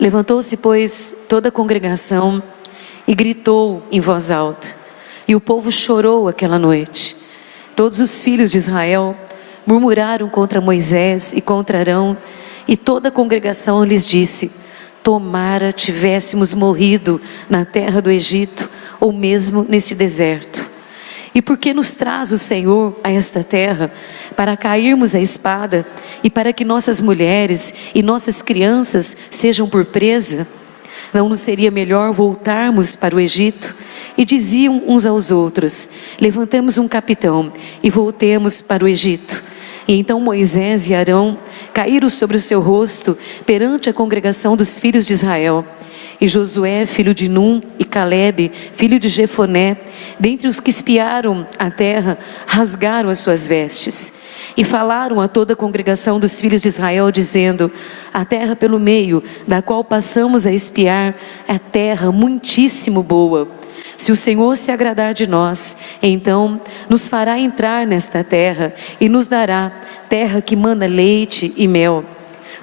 Levantou-se, pois, toda a congregação e gritou em voz alta, e o povo chorou aquela noite. Todos os filhos de Israel murmuraram contra Moisés e contra Arão, e toda a congregação lhes disse: tomara tivéssemos morrido na terra do Egito, ou mesmo neste deserto. E por que nos traz o Senhor a esta terra, para cairmos à espada, e para que nossas mulheres e nossas crianças sejam por presa? Não nos seria melhor voltarmos para o Egito? E diziam uns aos outros: levantemos um capitão e voltemos para o Egito. E então Moisés e Arão caíram sobre o seu rosto perante a congregação dos filhos de Israel. E Josué, filho de Num, e Calebe, filho de Jefoné, dentre os que espiaram a terra, rasgaram as suas vestes. E falaram a toda a congregação dos filhos de Israel, dizendo: a terra pelo meio, da qual passamos a espiar, é terra muitíssimo boa. Se o Senhor se agradar de nós, então nos fará entrar nesta terra, e nos dará terra que mana leite e mel.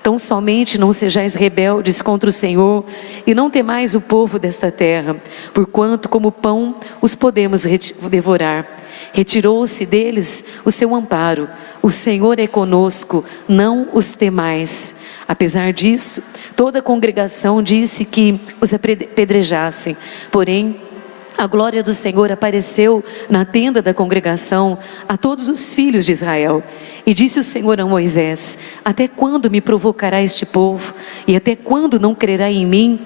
Tão somente não sejais rebeldes contra o Senhor, e não temais o povo desta terra, porquanto como pão os podemos devorar. Retirou-se deles o seu amparo. O Senhor é conosco, não os temais. Apesar disso, toda a congregação disse que os apedrejassem. Porém, a glória do Senhor apareceu na tenda da congregação a todos os filhos de Israel. E disse o Senhor a Moisés: até quando me provocará este povo? E até quando não crerá em mim,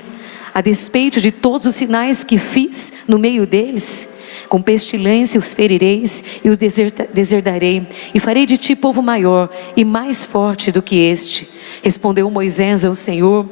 a despeito de todos os sinais que fiz no meio deles? Com pestilência os ferireis e os deserdarei, e farei de ti povo maior e mais forte do que este. Respondeu Moisés ao Senhor: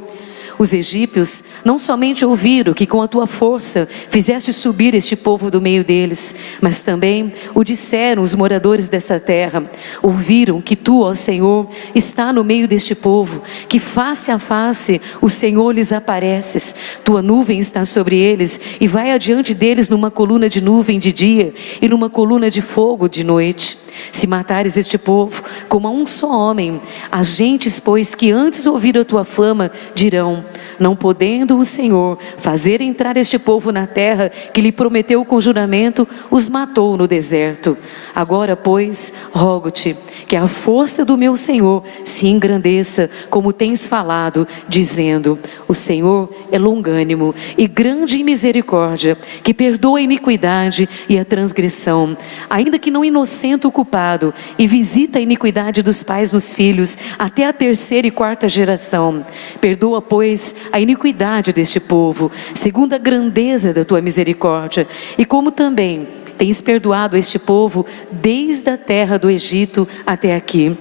os egípcios não somente ouviram que com a tua força fizeste subir este povo do meio deles, mas também o disseram os moradores desta terra. Ouviram que tu, ó Senhor, está no meio deste povo, que face a face o Senhor lhes apareces. Tua nuvem está sobre eles e vai adiante deles numa coluna de nuvem de dia e numa coluna de fogo de noite. Se matares este povo como a um só homem, as gentes, pois, que antes ouviram a tua fama, dirão: não podendo o Senhor fazer entrar este povo na terra que lhe prometeu com juramento, os matou no deserto. Agora, pois, rogo-te que a força do meu Senhor se engrandeça, como tens falado, dizendo: o Senhor é longânimo e grande em misericórdia, que perdoa a iniquidade e a transgressão, ainda que não inocente o culpado, e visita a iniquidade dos pais nos filhos, até a terceira e quarta geração. Perdoa, pois, a iniquidade deste povo, segundo a grandeza da tua misericórdia, e como também tens perdoado este povo desde a terra do Egito até aqui.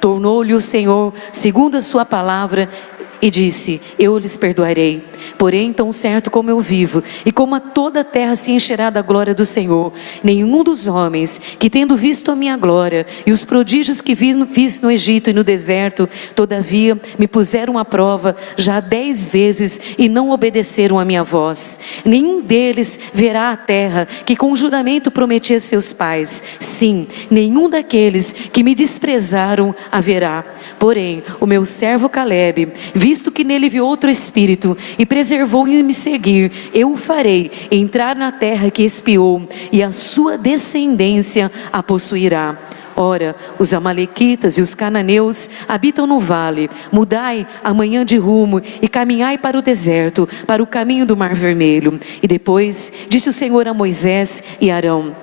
Tornou-lhe o Senhor segundo a sua palavra e disse: eu lhes perdoarei. Porém, tão certo como eu vivo, e como a toda a terra se encherá da glória do Senhor, nenhum dos homens que, tendo visto a minha glória e os prodígios que fiz no Egito e no deserto, todavia me puseram à prova já 10 vezes e não obedeceram a minha voz, nenhum deles verá a terra que com juramento prometi a seus pais. Sim, nenhum daqueles que me desprezaram a verá. Porém, o meu servo Calebe, visto que nele vi outro espírito e preservou em me seguir, eu o farei entrar na terra que espiou, e a sua descendência a possuirá. Ora, os amalequitas e os cananeus habitam no vale. Mudai amanhã de rumo e caminhai para o deserto, para o caminho do Mar Vermelho. E depois disse o Senhor a Moisés e Arão: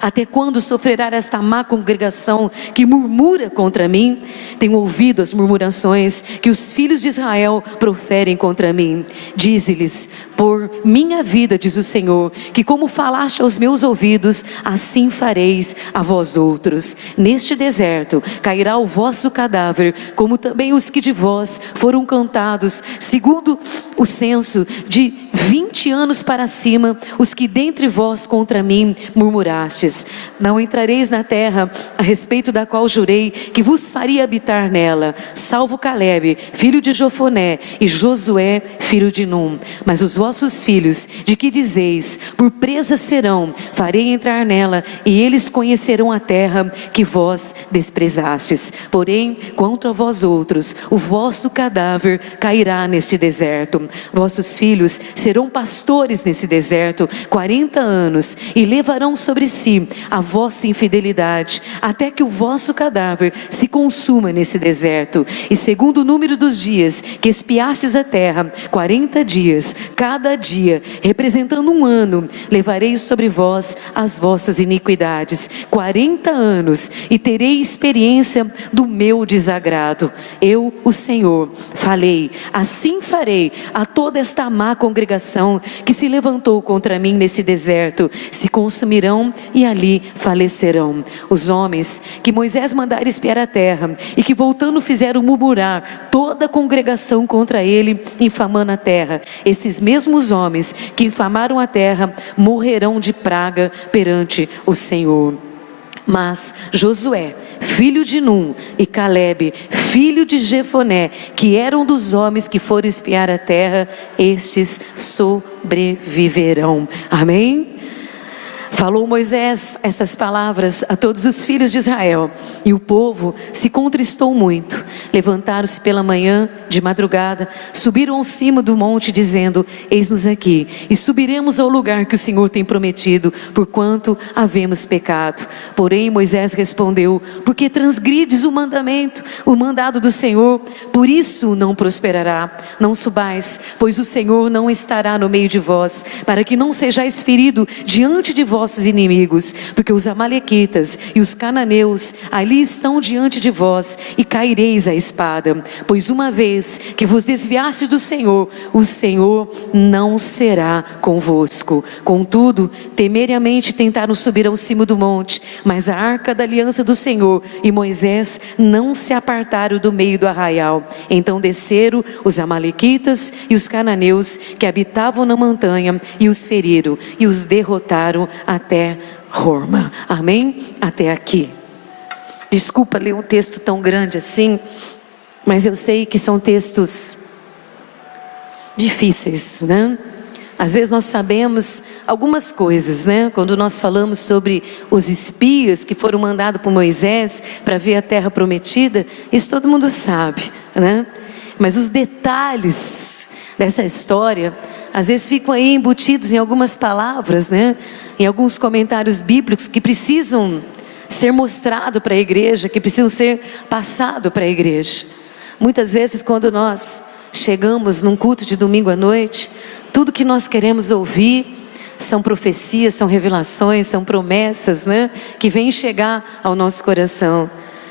até quando sofrerá esta má congregação que murmura contra mim? Tenho ouvido as murmurações que os filhos de Israel proferem contra mim. Dize-lhes: por minha vida, diz o Senhor, que como falaste aos meus ouvidos, assim fareis a vós outros. Neste deserto cairá o vosso cadáver, como também os que de vós foram contados, segundo o censo, de 20 anos para cima, os que dentre vós contra mim murmuraste. desprezastes. Não entrareis na terra a respeito da qual jurei que vos faria habitar nela, salvo Calebe, filho de Jofoné, e Josué, filho de Num. Mas os vossos filhos, de que dizeis, por presa serão, farei entrar nela, e eles conhecerão a terra que vós desprezastes. Porém, quanto a vós outros, o vosso cadáver cairá neste deserto. Vossos filhos serão pastores nesse deserto 40 anos, e levarão sobre si a vossa infidelidade, até que o vosso cadáver se consuma nesse deserto. E segundo o número dos dias que espiastes a terra, 40 dias, cada dia, representando um ano, levarei sobre vós as vossas iniquidades, 40 anos, e terei experiência do meu desagrado. Eu, o Senhor, falei, assim farei a toda esta má congregação que se levantou contra mim nesse deserto, se consumirão e ali falecerão. Os homens que Moisés mandara espiar a terra, e que voltando fizeram murmurar toda a congregação contra ele, infamando a terra, esses mesmos homens que infamaram a terra, morrerão de praga perante o Senhor. Mas Josué, filho de Num, e Calebe, filho de Jefoné, que eram dos homens que foram espiar a terra, estes sobreviverão. Amém? Falou Moisés essas palavras a todos os filhos de Israel, e o povo se contristou muito. Levantaram-se pela manhã, de madrugada, subiram ao cimo do monte, dizendo, eis-nos aqui, e subiremos ao lugar que o Senhor tem prometido, porquanto havemos pecado. Porém Moisés respondeu, porque transgrides o mandamento, o mandado do Senhor, por isso não prosperará. Não subais, pois o Senhor não estará no meio de vós, para que não sejais ferido diante de vossos inimigos, porque os amalequitas e os cananeus ali estão diante de vós, e caireis à espada, pois uma vez que vos desviastes do Senhor, o Senhor não será convosco. Contudo, temerariamente tentaram subir ao cimo do monte, mas a arca da aliança do Senhor e Moisés não se apartaram do meio do arraial. Então desceram os amalequitas e os cananeus que habitavam na montanha, e os feriram e os derrotaram até Horma. Amém? Até aqui. Desculpa ler um texto tão grande assim, mas eu sei que são textos difíceis, né? Às vezes nós sabemos algumas coisas, né? Quando nós falamos sobre os espias que foram mandados por Moisés para ver a terra prometida, isso todo mundo sabe, né? Mas os detalhes dessa história, às vezes ficam aí embutidos em algumas palavras, né? Em alguns comentários bíblicos que precisam ser mostrados para a igreja, que precisam ser passados para a igreja. Muitas vezes quando nós chegamos num culto de domingo à noite, tudo que nós queremos ouvir são profecias, são revelações, são promessas, né? Que vêm chegar ao nosso coração.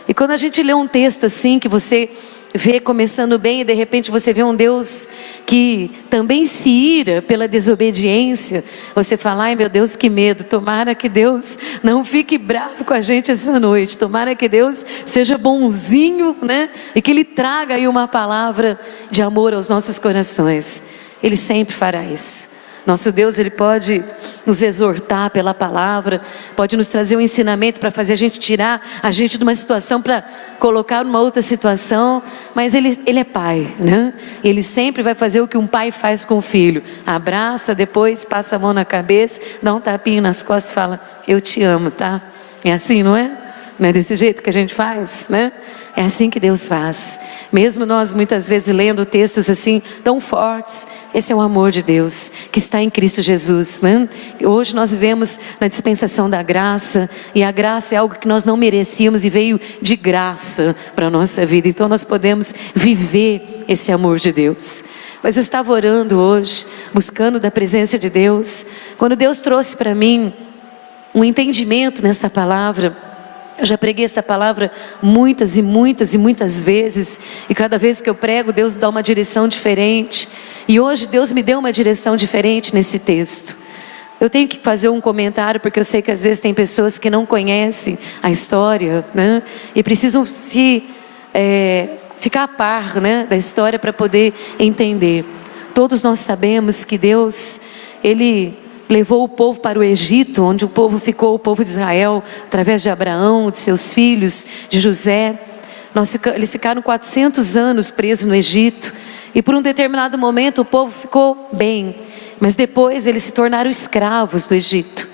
E quando a gente lê um texto assim, que você vê começando bem, e de repente você vê um Deus que também se ira pela desobediência, você fala, ai meu Deus, que medo. Tomara que Deus não fique bravo com a gente essa noite, tomara que Deus seja bonzinho, né? E que Ele traga aí uma palavra de amor aos nossos corações. Ele sempre fará isso. Nosso Deus, Ele pode nos exortar pela palavra, pode nos trazer um ensinamento para fazer a gente tirar a gente de uma situação para colocar numa outra situação, mas Ele é Pai, né? Ele sempre vai fazer o que um pai faz com o filho, abraça, depois passa a mão na cabeça, dá um tapinho nas costas e fala, eu te amo, tá? É assim, não é? Não é desse jeito que a gente faz, né? É assim que Deus faz. Mesmo nós muitas vezes lendo textos assim tão fortes, esse é o amor de Deus que está em Cristo Jesus, né? Hoje nós vivemos na dispensação da graça, e a graça é algo que nós não merecíamos e veio de graça para a nossa vida. Então nós podemos viver esse amor de Deus. Mas eu estava orando hoje, buscando da presença de Deus, quando Deus trouxe para mim um entendimento nesta palavra. Eu já preguei essa palavra muitas e muitas e muitas vezes, e cada vez que eu prego, Deus dá uma direção diferente, e hoje Deus me deu uma direção diferente nesse texto. Eu tenho que fazer um comentário, porque eu sei que às vezes tem pessoas que não conhecem a história, né? E precisam ficar a par, né, da história para poder entender. Todos nós sabemos que Deus, Ele levou o povo para o Egito, onde o povo ficou, o povo de Israel, através de Abraão, de seus filhos, de José. Eles ficaram 400 anos presos no Egito, e por um determinado momento o povo ficou bem, mas depois eles se tornaram escravos do Egito,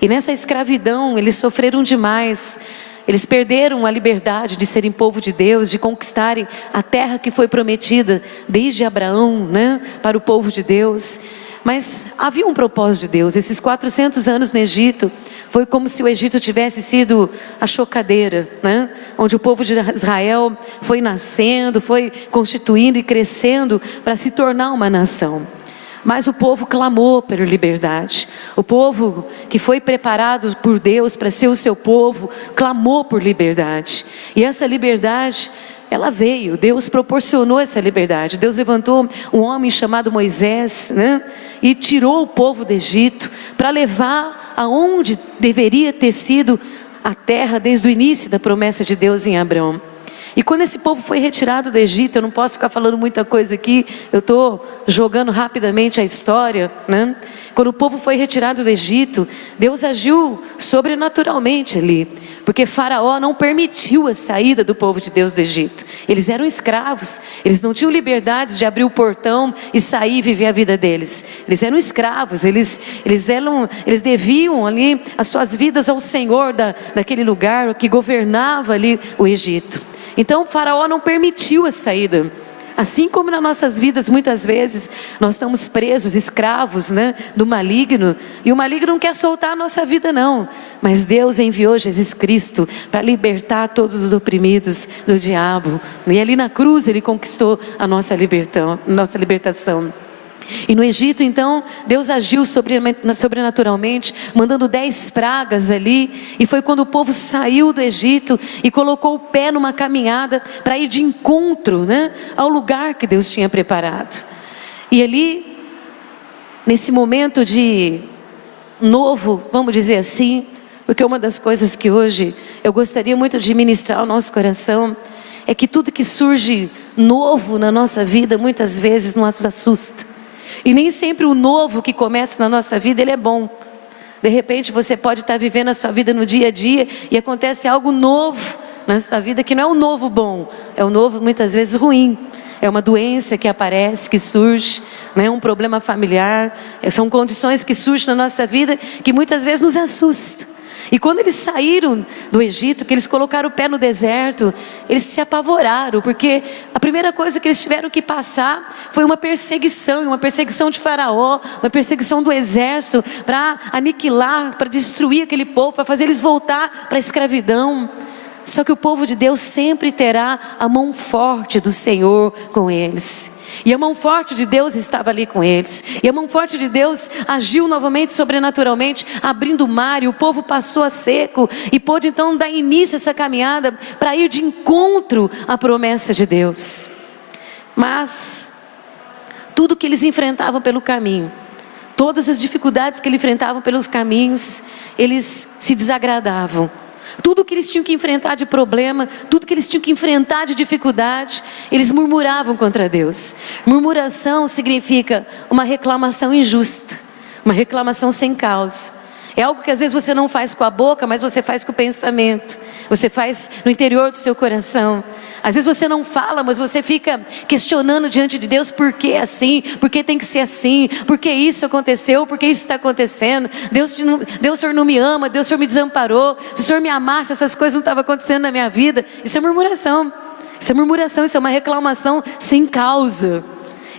e nessa escravidão eles sofreram demais. Eles perderam a liberdade de serem povo de Deus, de conquistarem a terra que foi prometida desde Abraão, né, para o povo de Deus. Mas havia um propósito de Deus. Esses 400 anos no Egito foi como se o Egito tivesse sido a chocadeira, né, onde o povo de Israel foi nascendo, foi constituindo e crescendo para se tornar uma nação. Mas o povo clamou pela liberdade. O povo que foi preparado por Deus para ser o seu povo, clamou por liberdade. E essa liberdade, ela veio. Deus proporcionou essa liberdade. Deus levantou um homem chamado Moisés, né? E tirou o povo do Egito para levar aonde deveria ter sido a terra desde o início da promessa de Deus em Abraão. E quando esse povo foi retirado do Egito, eu não posso ficar falando muita coisa aqui, eu estou jogando rapidamente a história, né? Quando o povo foi retirado do Egito, Deus agiu sobrenaturalmente ali, porque Faraó não permitiu a saída do povo de Deus do Egito. Eles eram escravos, eles não tinham liberdade de abrir o portão e sair e viver a vida deles. Eles eram escravos, eles deviam ali as suas vidas ao Senhor daquele lugar que governava ali o Egito. Então o Faraó não permitiu a saída. Assim como nas nossas vidas, muitas vezes, nós estamos presos, escravos, né, do maligno. E o maligno não quer soltar a nossa vida não. Mas Deus enviou Jesus Cristo para libertar todos os oprimidos do diabo. E ali na cruz Ele conquistou a nossa libertação. E no Egito então, Deus agiu sobrenaturalmente, mandando 10 pragas ali. E foi quando o povo saiu do Egito e colocou o pé numa caminhada para ir de encontro, né, ao lugar que Deus tinha preparado. E ali, nesse momento de novo, vamos dizer assim, porque uma das coisas que hoje eu gostaria muito de ministrar ao nosso coração é que tudo que surge novo na nossa vida, muitas vezes nos assusta. E nem sempre o novo que começa na nossa vida, ele é bom. De repente você pode estar vivendo a sua vida no dia a dia e acontece algo novo na sua vida que não é o novo bom, é o novo muitas vezes ruim. É uma doença que aparece, que surge, né? Um problema familiar, são condições que surgem na nossa vida que muitas vezes nos assustam. E quando eles saíram do Egito, que eles colocaram o pé no deserto, eles se apavoraram, porque a primeira coisa que eles tiveram que passar foi uma perseguição de Faraó, uma perseguição do exército, para aniquilar, para destruir aquele povo, para fazer eles voltar para a escravidão. Só que o povo de Deus sempre terá a mão forte do Senhor com eles. E a mão forte de Deus estava ali com eles. E a mão forte de Deus agiu novamente sobrenaturalmente, abrindo o mar, e o povo passou a seco, e pôde então dar início a essa caminhada, para ir de encontro à promessa de Deus. Mas tudo que eles enfrentavam pelo caminho, todas as dificuldades que eles enfrentavam pelos caminhos, eles se desagradavam. Tudo que eles tinham que enfrentar de problema, tudo que eles tinham que enfrentar de dificuldade, eles murmuravam contra Deus. Murmuração significa uma reclamação injusta, uma reclamação sem causa. É algo que às vezes você não faz com a boca, mas você faz com o pensamento. Você faz no interior do seu coração. Às vezes você não fala, mas você fica questionando diante de Deus: por que assim? Por que tem que ser assim? Por que isso aconteceu? Por que isso está acontecendo? Deus, o Senhor não me ama, Deus, o Senhor me desamparou. Se o Senhor me amasse, essas coisas não estavam acontecendo na minha vida. Isso é murmuração. Isso é murmuração, isso é uma reclamação sem causa.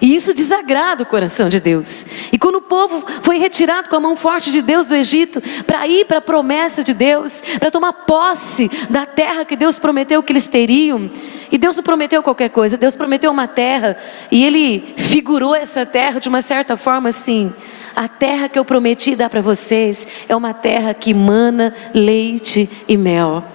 E isso desagrada o coração de Deus. E quando o povo foi retirado com a mão forte de Deus do Egito, para ir para a promessa de Deus, para tomar posse da terra que Deus prometeu que eles teriam. E Deus não prometeu qualquer coisa, Deus prometeu uma terra, e Ele figurou essa terra de uma certa forma assim: a terra que eu prometi dar para vocês é uma terra que mana leite e mel.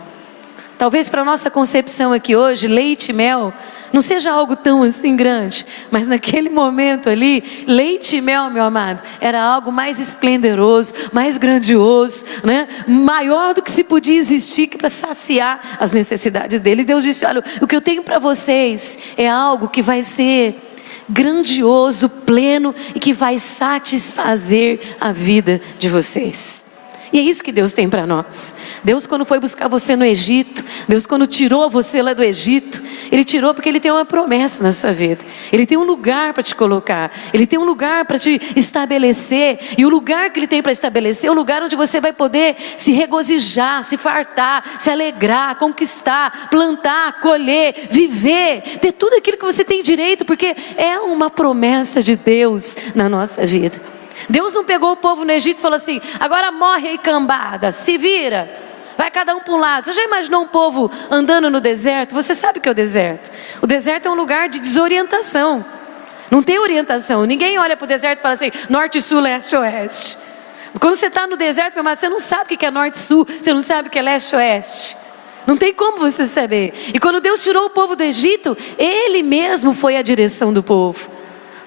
Talvez para a nossa concepção aqui hoje, leite e mel não seja algo tão assim grande, mas naquele momento ali, leite e mel, meu amado, era algo mais esplendoroso, mais grandioso, né? Maior do que se podia existir, para saciar as necessidades dele. E Deus disse: olha, o que eu tenho para vocês é algo que vai ser grandioso, pleno e que vai satisfazer a vida de vocês. E é isso que Deus tem para nós. Deus, quando foi buscar você no Egito, Deus, quando tirou você lá do Egito, Ele tirou porque Ele tem uma promessa na sua vida. Ele tem um lugar para te colocar, Ele tem um lugar para te estabelecer. E o lugar que Ele tem para estabelecer é o lugar onde você vai poder se regozijar, se fartar, se alegrar, conquistar, plantar, colher, viver, ter tudo aquilo que você tem direito, porque é uma promessa de Deus na nossa vida. Deus não pegou o povo no Egito e falou assim: agora morre aí cambada, se vira, vai cada um para um lado. Você já imaginou um povo andando no deserto? Você sabe o que é o deserto? O deserto é um lugar de desorientação, não tem orientação. Ninguém olha para o deserto e fala assim: norte, sul, leste, oeste. Quando você está no deserto, meu amado, você não sabe o que é norte, sul, você não sabe o que é leste, oeste. Não tem como você saber. E quando Deus tirou o povo do Egito, Ele mesmo foi a direção do povo.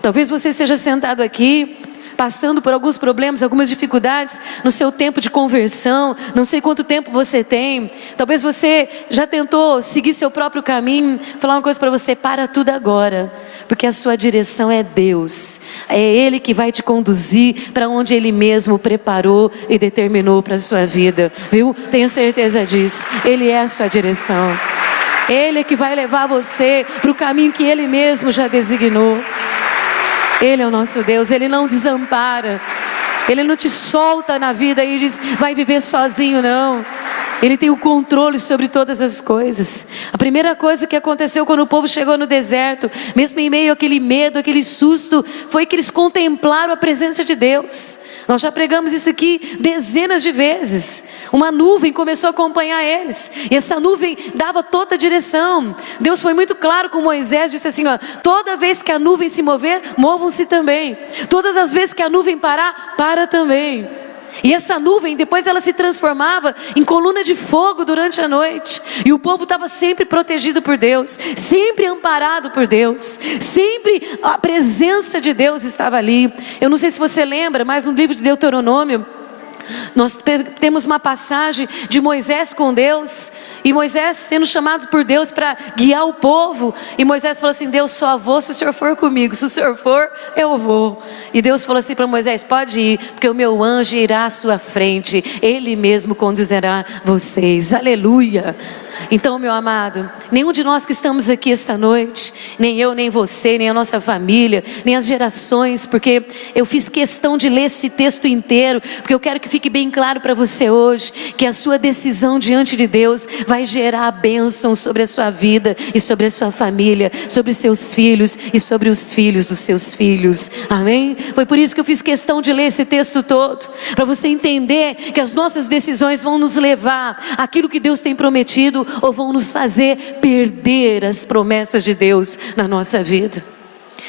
Talvez você esteja sentado aqui, passando por alguns problemas, algumas dificuldades no seu tempo de conversão. Não sei quanto tempo você tem. Talvez você já tentou seguir seu próprio caminho. Vou falar uma coisa para você: para tudo agora, porque a sua direção é Deus. É Ele que vai te conduzir para onde Ele mesmo preparou e determinou para a sua vida, viu? Tenha certeza disso. Ele é a sua direção. Ele é que vai levar você para o caminho que Ele mesmo já designou. Ele é o nosso Deus, Ele não desampara, Ele não te solta na vida e diz: vai viver sozinho, não. Ele tem o controle sobre todas as coisas. A primeira coisa que aconteceu quando o povo chegou no deserto, mesmo em meio àquele medo, aquele susto, foi que eles contemplaram a presença de Deus. Nós já pregamos isso aqui dezenas de vezes. Uma nuvem começou a acompanhar eles, e essa nuvem dava toda a direção. Deus foi muito claro com Moisés, disse assim: ó, toda vez que a nuvem se mover, movam-se também. Todas as vezes que a nuvem parar, para também. E essa nuvem, depois ela se transformava em coluna de fogo durante a noite. E o povo estava sempre protegido por Deus, sempre amparado por Deus, sempre a presença de Deus estava ali. Eu não sei se você lembra, mas no livro de Deuteronômio, nós temos uma passagem de Moisés com Deus, e Moisés sendo chamado por Deus para guiar o povo, e Moisés falou assim: Deus, só vou se o Senhor for comigo, se o Senhor for, eu vou. E Deus falou assim para Moisés: pode ir, porque o meu anjo irá à sua frente, Ele mesmo conduzirá vocês. Aleluia. Então, meu amado, nenhum de nós que estamos aqui esta noite, nem eu, nem você, nem a nossa família, nem as gerações, porque eu fiz questão de ler esse texto inteiro, porque eu quero que fique bem claro para você hoje, que a sua decisão diante de Deus vai gerar a bênção sobre a sua vida e sobre a sua família, sobre seus filhos e sobre os filhos dos seus filhos, amém? Foi por isso que eu fiz questão de ler esse texto todo, para você entender que as nossas decisões vão nos levar àquilo que Deus tem prometido, ou vão nos fazer perder as promessas de Deus na nossa vida.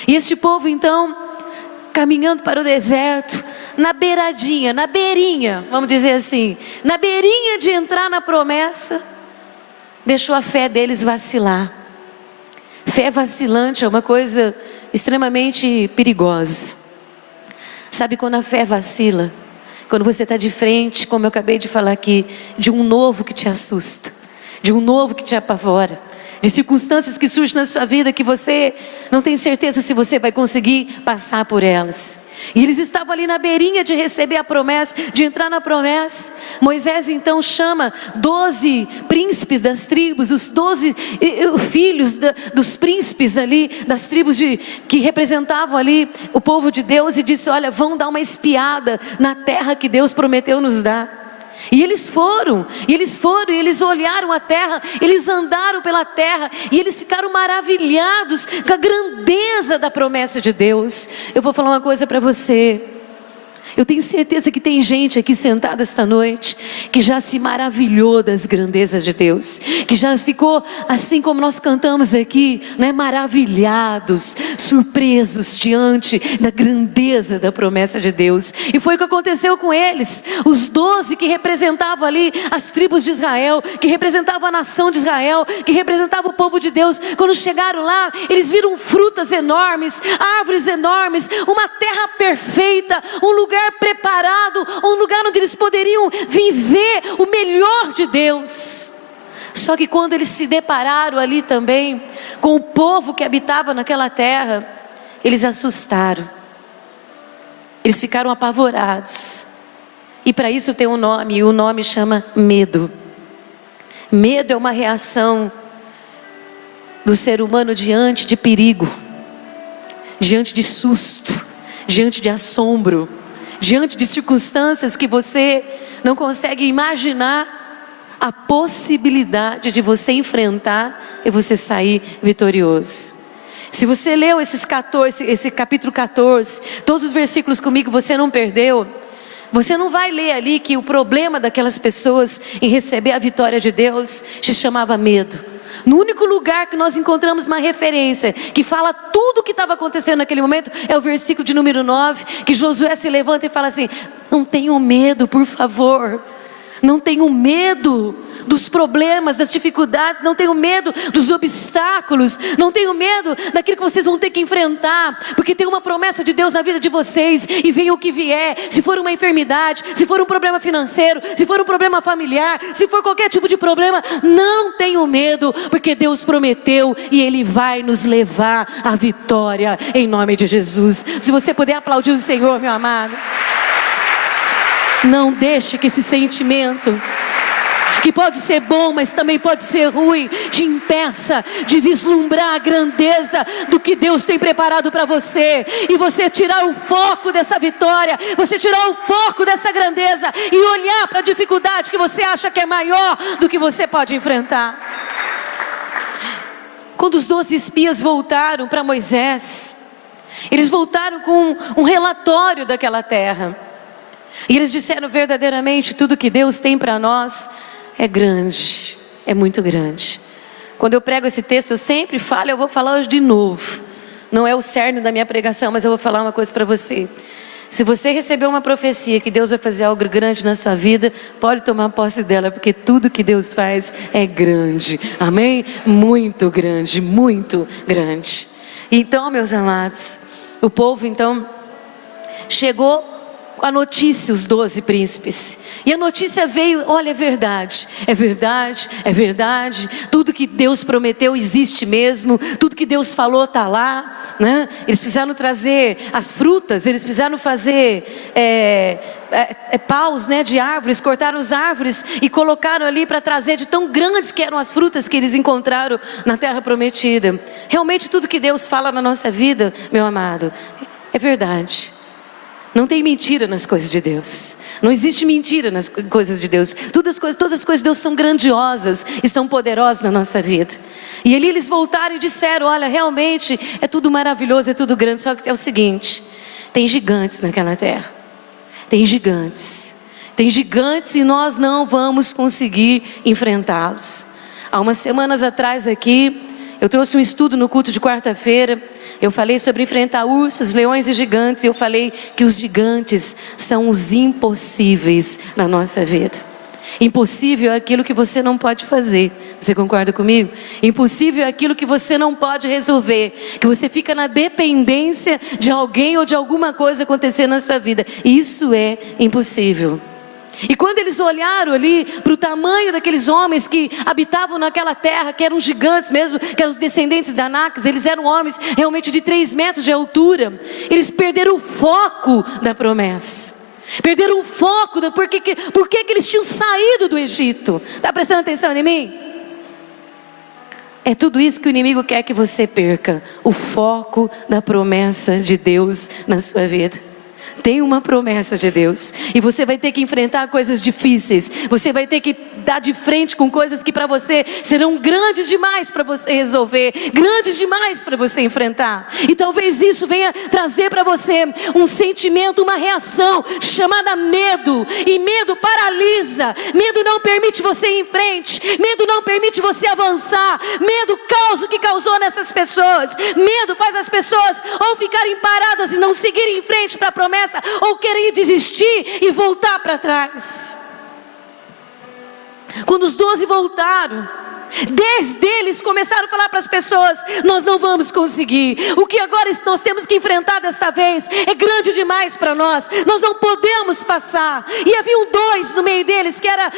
E este povo então, caminhando para o deserto, na beiradinha, na beirinha, vamos dizer assim, na beirinha de entrar na promessa, deixou a fé deles vacilar. Fé vacilante é uma coisa extremamente perigosa. Sabe quando a fé vacila? Quando você está de frente, como eu acabei de falar aqui, de um novo que te assusta, de um novo que te apavora, de circunstâncias que surgem na sua vida que você não tem certeza se você vai conseguir passar por elas. E eles estavam ali na beirinha de receber a promessa, de entrar na promessa. Moisés então chama 12 príncipes das tribos, os 12 filhos dos príncipes ali, das tribos que representavam ali o povo de Deus, e disse: olha, vão dar uma espiada na terra que Deus prometeu nos dar. E eles foram, e eles olharam a terra, eles andaram pela terra, e eles ficaram maravilhados com a grandeza da promessa de Deus. Eu vou falar uma coisa para você. Eu tenho certeza que tem gente aqui sentada esta noite que já se maravilhou das grandezas de Deus, que já ficou assim como nós cantamos aqui, né? Maravilhados, surpresos diante da grandeza da promessa de Deus. E foi o que aconteceu com eles. Os 12 que representavam ali as tribos de Israel, que representavam a nação de Israel, que representavam o povo de Deus, quando chegaram lá, eles viram frutas enormes, árvores enormes, uma terra perfeita, um lugar preparado, um lugar onde eles poderiam viver o melhor de Deus. Só que quando eles se depararam ali também com o povo que habitava naquela terra, eles assustaram. Eles ficaram apavorados. E para isso tem um nome, e o nome chama medo. Medo é uma reação do ser humano diante de perigo, diante de susto, diante de assombro, diante de circunstâncias que você não consegue imaginar a possibilidade de você enfrentar e você sair vitorioso. Se você leu esse capítulo 14, todos os versículos comigo, você não perdeu. Você não vai ler ali que o problema daquelas pessoas em receber a vitória de Deus se chamava medo. No único lugar que nós encontramos uma referência que fala tudo o que estava acontecendo naquele momento é o versículo de número 9, que Josué se levanta e fala assim: não tenham medo, por favor. Não tenham medo dos problemas, das dificuldades, não tenham medo dos obstáculos, não tenham medo daquilo que vocês vão ter que enfrentar, porque tem uma promessa de Deus na vida de vocês, e venha o que vier, se for uma enfermidade, se for um problema financeiro, se for um problema familiar, se for qualquer tipo de problema, não tenham medo, porque Deus prometeu e Ele vai nos levar à vitória, em nome de Jesus. Se você puder aplaudir o Senhor, meu amado. Não deixe que esse sentimento, que pode ser bom, mas também pode ser ruim, te impeça de vislumbrar a grandeza do que Deus tem preparado para você, e você tirar o foco dessa vitória, você tirar o foco dessa grandeza, e olhar para a dificuldade que você acha que é maior do que você pode enfrentar. Quando os 12 espias voltaram para Moisés, eles voltaram com um relatório daquela terra. E eles disseram: verdadeiramente tudo que Deus tem para nós é grande, é muito grande. Quando eu prego esse texto, eu sempre falo, eu vou falar hoje de novo. Não é o cerne da minha pregação, mas eu vou falar uma coisa para você. Se você recebeu uma profecia que Deus vai fazer algo grande na sua vida, pode tomar posse dela, porque tudo que Deus faz é grande. Amém? Muito grande, muito grande. Então, meus amados, o povo então chegou a notícia, os 12 príncipes, e a notícia veio: olha, é verdade, é verdade, é verdade, tudo que Deus prometeu existe mesmo, tudo que Deus falou está lá, né? Eles precisaram trazer as frutas, eles precisaram fazer paus, né, de árvores, cortaram as árvores e colocaram ali para trazer, de tão grandes que eram as frutas que eles encontraram na terra prometida. Realmente tudo que Deus fala na nossa vida, meu amado, é verdade. Não tem mentira nas coisas de Deus. Não existe mentira nas coisas de Deus. Todas as coisas de Deus são grandiosas e são poderosas na nossa vida. E ali eles voltaram e disseram: olha, realmente é tudo maravilhoso, é tudo grande. Só que é o seguinte: tem gigantes naquela terra. Tem gigantes. Tem gigantes e nós não vamos conseguir enfrentá-los. Há umas semanas atrás aqui, eu trouxe um estudo no culto de quarta-feira. Eu falei sobre enfrentar ursos, leões e gigantes. E eu falei que os gigantes são os impossíveis na nossa vida. Impossível é aquilo que você não pode fazer. Você concorda comigo? Impossível é aquilo que você não pode resolver, que você fica na dependência de alguém ou de alguma coisa acontecer na sua vida. Isso é impossível. E quando eles olharam ali para o tamanho daqueles homens que habitavam naquela terra, que eram gigantes mesmo, que eram os descendentes de Anáquis, eles eram homens realmente de 3 metros de altura. Eles perderam o foco da promessa, perderam o foco do por que eles tinham saído do Egito. Está prestando atenção em mim? É tudo isso que o inimigo quer que você perca: o foco da promessa de Deus na sua vida. Tem uma promessa de Deus, e você vai ter que enfrentar coisas difíceis, você vai ter que dar de frente com coisas que para você serão grandes demais para você resolver, grandes demais para você enfrentar. E talvez isso venha trazer para você um sentimento, uma reação chamada medo. E medo paralisa, medo não permite você ir em frente, medo não permite você avançar, medo causa o que causou nessas pessoas. Medo faz as pessoas ou ficarem paradas e não seguirem em frente para a promessa, ou querem desistir e voltar para trás. Quando os 12 voltaram, 10 deles começaram a falar para as pessoas: nós não vamos conseguir, o que agora nós temos que enfrentar desta vez é grande demais para nós não podemos passar. E haviam 2 no meio deles, que era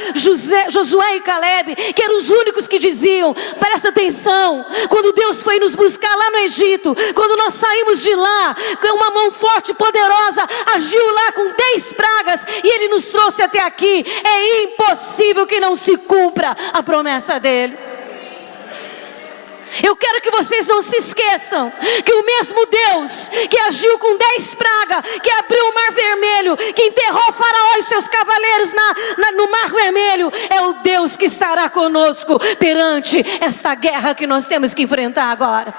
Josué e Caleb, que eram os únicos que diziam: presta atenção, quando Deus foi nos buscar lá no Egito, quando nós saímos de lá, uma mão forte e poderosa agiu lá com 10 pragas, e Ele nos trouxe até aqui. É impossível que não se cumpra a promessa dEle. Eu quero que vocês não se esqueçam que o mesmo Deus que agiu com 10 pragas, que abriu o mar vermelho, que enterrou Faraó e seus cavaleiros no mar vermelho, é o Deus que estará conosco perante esta guerra que nós temos que enfrentar agora.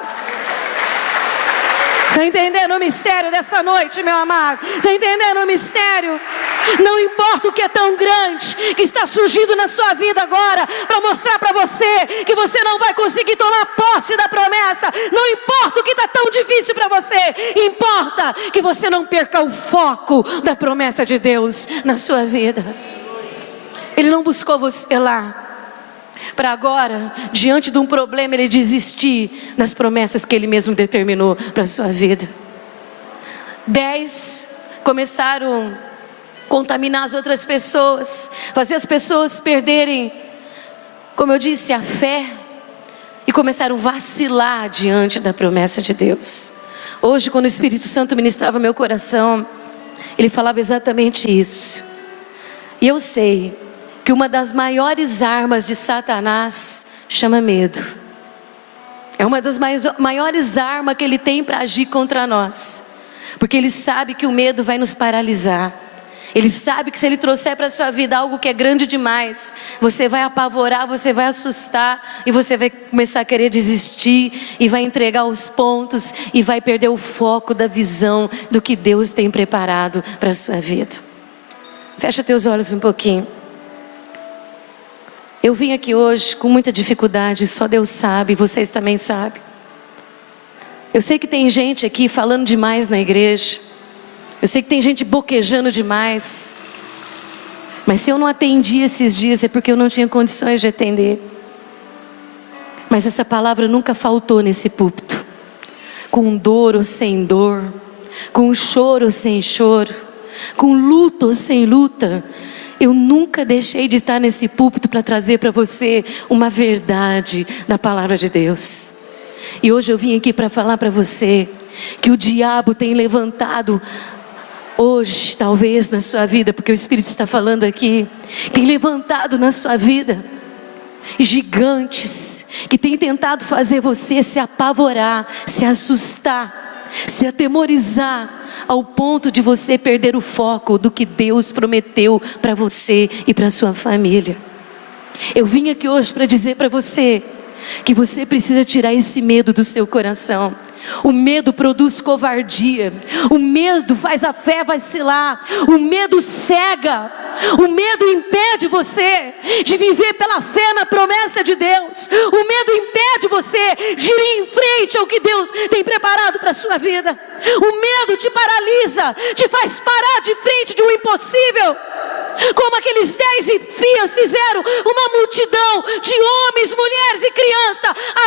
Está entendendo o mistério dessa noite, meu amado? Está entendendo o mistério? Não importa o que é tão grande que está surgindo na sua vida agora, para mostrar para você que você não vai conseguir tomar posse da promessa. Não importa o que está tão difícil para você, importa que você não perca o foco da promessa de Deus na sua vida. Ele não buscou você lá para agora, diante de um problema, ele desistir das promessas que ele mesmo determinou para a sua vida. 10 começaram a contaminar as outras pessoas, fazer as pessoas perderem, como eu disse, a fé, e começaram a vacilar diante da promessa de Deus. Hoje, quando o Espírito Santo ministrava meu coração, ele falava exatamente isso. E eu sei que uma das maiores armas de Satanás chama medo. É uma das maiores armas que ele tem para agir contra nós, porque ele sabe que o medo vai nos paralisar. Ele sabe que se ele trouxer para a sua vida algo que é grande demais, você vai apavorar, você vai assustar, e você vai começar a querer desistir, e vai entregar os pontos, e vai perder o foco da visão do que Deus tem preparado para a sua vida. Fecha teus olhos um pouquinho. Eu vim aqui hoje com muita dificuldade, só Deus sabe, vocês também sabem. Eu sei que tem gente aqui falando demais na igreja. Eu sei que tem gente boquejando demais. Mas se eu não atendi esses dias é porque eu não tinha condições de atender. Mas essa palavra nunca faltou nesse púlpito. Com dor ou sem dor, com choro ou sem choro, com luta ou sem luta, eu nunca deixei de estar nesse púlpito para trazer para você uma verdade da palavra de Deus. E hoje eu vim aqui para falar para você que o diabo tem levantado hoje, talvez na sua vida, porque o Espírito está falando aqui, tem levantado na sua vida gigantes que tem tentado fazer você se apavorar, se assustar, se atemorizar, ao ponto de você perder o foco do que Deus prometeu para você e para sua família. Eu vim aqui hoje para dizer para você que você precisa tirar esse medo do seu coração. O medo produz covardia, o medo faz a fé vacilar, o medo cega, o medo impede você de viver pela fé na promessa de Deus, o medo impede você de ir em frente ao que Deus tem preparado para a sua vida. O medo te paralisa, te faz parar de frente de um impossível. Como aqueles 10 espias fizeram, uma multidão de homens, mulheres e crianças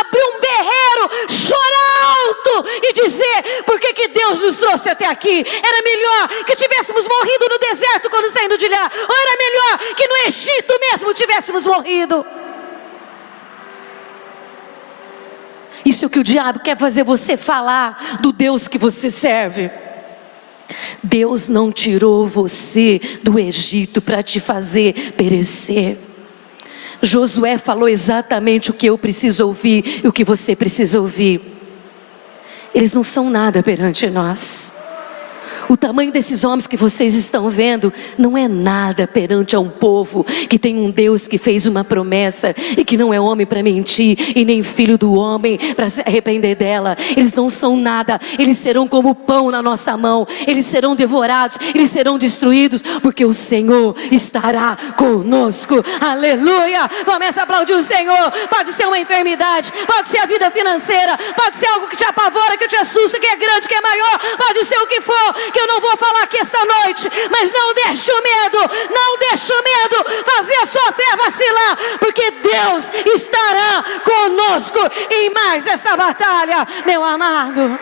abrir um berreiro, chorar alto e dizer: por que Deus nos trouxe até aqui? Era melhor que tivéssemos morrido no deserto quando saindo de lá, ou era melhor que no Egito mesmo tivéssemos morrido. Isso é o que o diabo quer fazer você falar do Deus que você serve. Deus não tirou você do Egito para te fazer perecer. Josué falou exatamente o que eu preciso ouvir e o que você precisa ouvir. Eles não são nada perante nós. O tamanho desses homens que vocês estão vendo não é nada perante a um povo que tem um Deus que fez uma promessa e que não é homem para mentir e nem filho do homem para se arrepender dela. Eles não são nada, eles serão como pão na nossa mão, eles serão devorados, eles serão destruídos, porque o Senhor estará conosco. Aleluia! Começa a aplaudir o Senhor. Pode ser uma enfermidade, pode ser a vida financeira, pode ser algo que te apavora, que te assusta, que é grande, que é maior, pode ser o que for, que eu não vou falar aqui esta noite, mas não deixe o medo, não deixe o medo fazer a sua fé vacilar, porque Deus estará conosco em mais esta batalha, meu amado.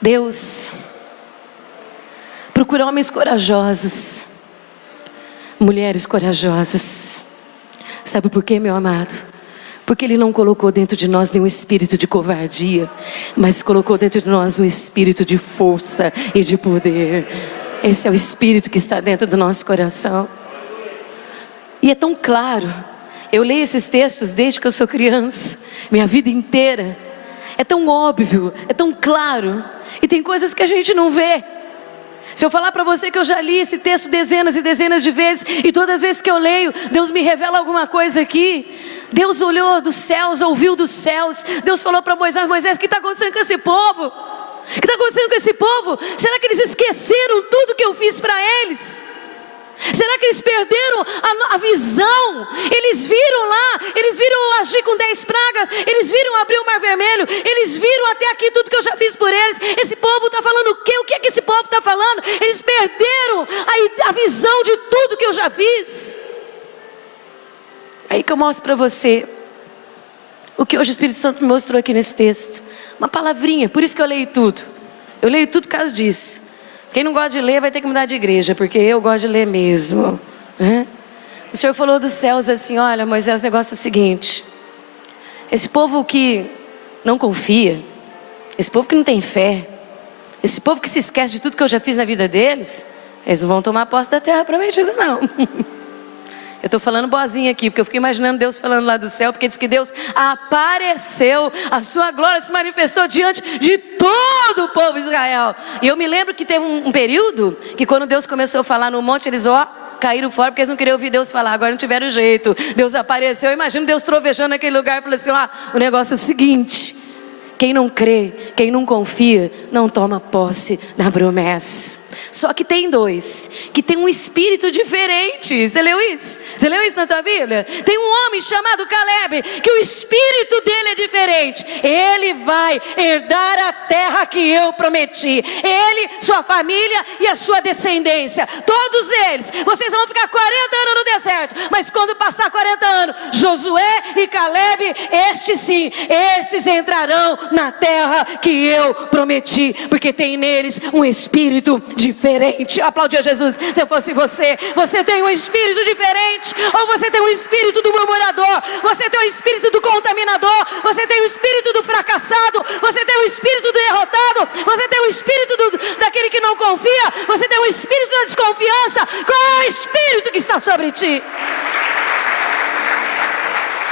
Deus procura homens corajosos, mulheres corajosas. Sabe por quê, meu amado? Porque Ele não colocou dentro de nós nenhum espírito de covardia, mas colocou dentro de nós um espírito de força e de poder. Esse é o espírito que está dentro do nosso coração. E é tão claro. Eu leio esses textos desde que eu sou criança, minha vida inteira. É tão óbvio, é tão claro. E tem coisas que a gente não vê. Se eu falar para você que eu já li esse texto dezenas e dezenas de vezes, e todas as vezes que eu leio, Deus me revela alguma coisa aqui. Deus olhou dos céus, ouviu dos céus. Deus falou para Moisés: Moisés, o que está acontecendo com esse povo? O que está acontecendo com esse povo? Será que eles esqueceram tudo que eu fiz para eles? Será que eles perderam a visão? Eles viram lá, eles viram eu agir com 10 pragas, eles viram abrir o mar vermelho, eles viram até aqui tudo que eu já fiz por eles. Esse povo está falando o quê? O que é que esse povo está falando? Eles perderam a visão de tudo que eu já fiz. Aí que eu mostro para você o que hoje o Espírito Santo me mostrou aqui nesse texto. Uma palavrinha, por isso que eu leio tudo. Eu leio tudo por causa disso. Quem não gosta de ler vai ter que mudar de igreja, porque eu gosto de ler mesmo, né? O Senhor falou dos céus assim: olha, Moisés, o negócio é o seguinte. Esse povo que não confia, esse povo que não tem fé, esse povo que se esquece de tudo que eu já fiz na vida deles, eles não vão tomar posse da terra prometida, não. Eu estou falando boazinha aqui, porque eu fico imaginando Deus falando lá do céu, porque diz que Deus apareceu, a sua glória se manifestou diante de todo o povo de Israel. E eu me lembro que teve um período, que quando Deus começou a falar no monte, eles caíram fora, porque eles não queriam ouvir Deus falar. Agora não tiveram jeito, Deus apareceu. Eu imagino Deus trovejando naquele lugar e falou assim: o negócio é o seguinte, quem não crê, quem não confia, não toma posse da promessa. Só que tem dois que tem um espírito diferente. Você leu isso? Você leu isso na tua Bíblia? Tem um homem chamado Caleb, que o espírito dele é diferente. Ele vai herdar a terra que eu prometi. Ele, sua família e a sua descendência. Todos eles. Vocês vão ficar 40 anos no deserto, mas quando passar 40 anos, Josué e Caleb, estes sim, estes entrarão na terra que eu prometi, porque tem neles um espírito diferente. Aplaudir a Jesus. Se eu fosse você, você tem um espírito diferente, ou você tem um espírito do murmurador, você tem o espírito do contaminador, você tem o espírito do fracassado, você tem o espírito do derrotado, você tem o espírito daquele que não confia, você tem o espírito da desconfiança. Qual é o espírito que está sobre ti?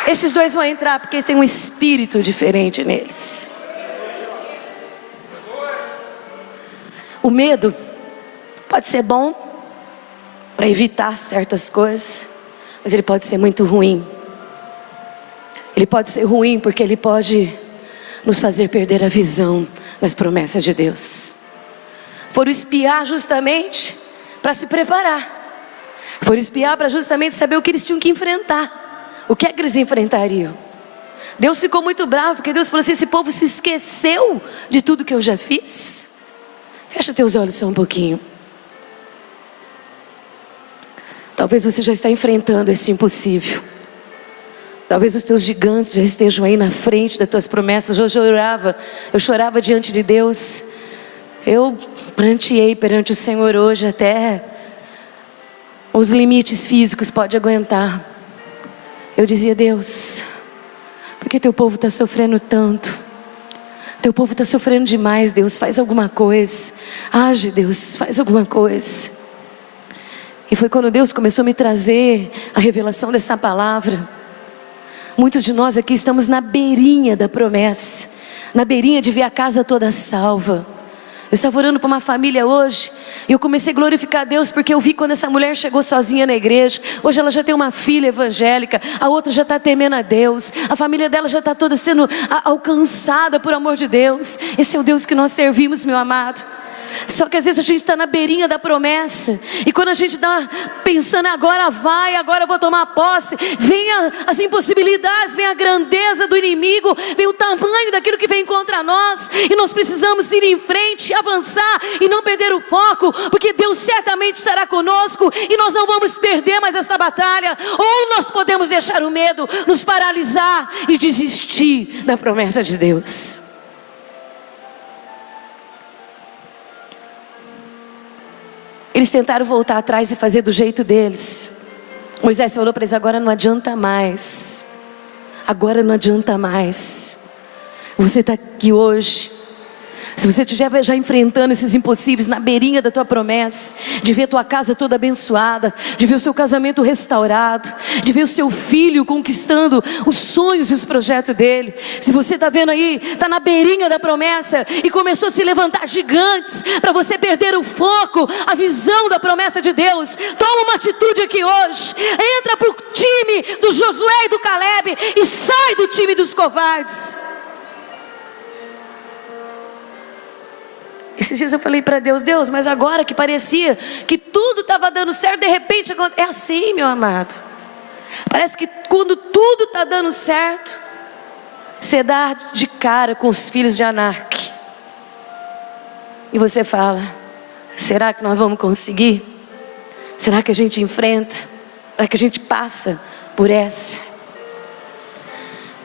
Esses dois vão entrar porque tem um espírito diferente neles. O medo pode ser bom para evitar certas coisas, mas ele pode ser muito ruim. Ele pode ser ruim porque ele pode nos fazer perder a visão das promessas de Deus. Foram espiar justamente para se preparar. Foram espiar para justamente saber o que eles tinham que enfrentar. O que é que eles enfrentariam? Deus ficou muito bravo, porque Deus falou assim: esse povo se esqueceu de tudo que eu já fiz. Fecha teus olhos só um pouquinho. Talvez você já está enfrentando esse impossível. Talvez os teus gigantes já estejam aí na frente das tuas promessas. Eu chorava diante de Deus. Eu pranteei perante o Senhor hoje, até os limites físicos pode aguentar. Eu dizia: Deus, por que teu povo está sofrendo tanto? Teu povo está sofrendo demais, Deus, faz alguma coisa. Age, Deus, faz alguma coisa. E foi quando Deus começou a me trazer a revelação dessa palavra. Muitos de nós aqui estamos na beirinha da promessa, na beirinha de ver a casa toda salva. Eu estava orando para uma família hoje, e eu comecei a glorificar a Deus, porque eu vi quando essa mulher chegou sozinha na igreja. Hoje ela já tem uma filha evangélica, a outra já está temendo a Deus, a família dela já está toda sendo alcançada por amor de Deus. Esse é o Deus que nós servimos, meu amado. Só que às vezes a gente está na beirinha da promessa, e quando a gente está pensando, agora vai, agora eu vou tomar posse, vem as impossibilidades, vem a grandeza do inimigo, vem o tamanho daquilo que vem contra nós, e nós precisamos ir em frente, avançar e não perder o foco, porque Deus certamente estará conosco, e nós não vamos perder mais essa batalha. Ou nós podemos deixar o medo nos paralisar e desistir da promessa de Deus. Eles tentaram voltar atrás e fazer do jeito deles. Moisés falou para eles: agora não adianta mais. Agora não adianta mais. Você está aqui hoje. Se você estiver já enfrentando esses impossíveis na beirinha da tua promessa, de ver tua casa toda abençoada, de ver o seu casamento restaurado, de ver o seu filho conquistando os sonhos e os projetos dele. Se você está vendo aí, está na beirinha da promessa e começou a se levantar gigantes para você perder o foco, a visão da promessa de Deus, toma uma atitude aqui hoje. Entra para o time do Josué e do Caleb e sai do time dos covardes. Esses dias eu falei para Deus: Deus, mas agora que parecia que tudo estava dando certo, de repente é assim, meu amado. Parece que quando tudo está dando certo, você dá de cara com os filhos de Anak. E você fala: será que nós vamos conseguir? Será que a gente enfrenta? Será que a gente passa por essa?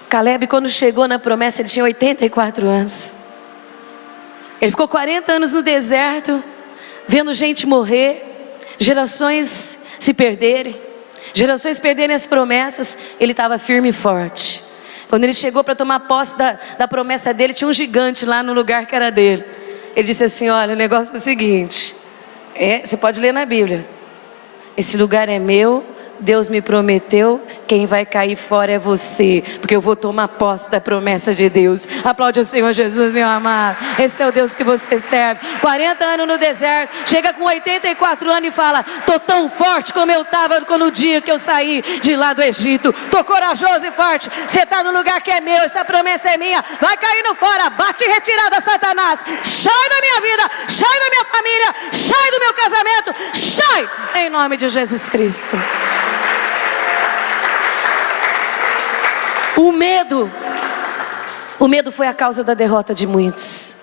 Caleb, quando chegou na promessa, ele tinha 84 anos. Ele ficou 40 anos no deserto, vendo gente morrer, gerações se perderem, gerações perderem as promessas. Ele estava firme e forte. Quando ele chegou para tomar posse da promessa dele, tinha um gigante lá no lugar que era dele. Ele disse assim: olha, o negócio é o seguinte, você pode ler na Bíblia, esse lugar é meu, Deus me prometeu, quem vai cair fora é você, porque eu vou tomar posse da promessa de Deus. Aplaude o Senhor Jesus, meu amado. Esse é o Deus que você serve. 40 anos no deserto, chega com 84 anos e fala: estou tão forte como eu estava no dia que eu saí de lá do Egito. Estou corajoso e forte. Você está no lugar que é meu, essa promessa é minha. Vai caindo fora, bate em retirada, Satanás. Sai da minha vida, sai da minha família, sai do meu casamento, sai, em nome de Jesus Cristo. O medo foi a causa da derrota de muitos.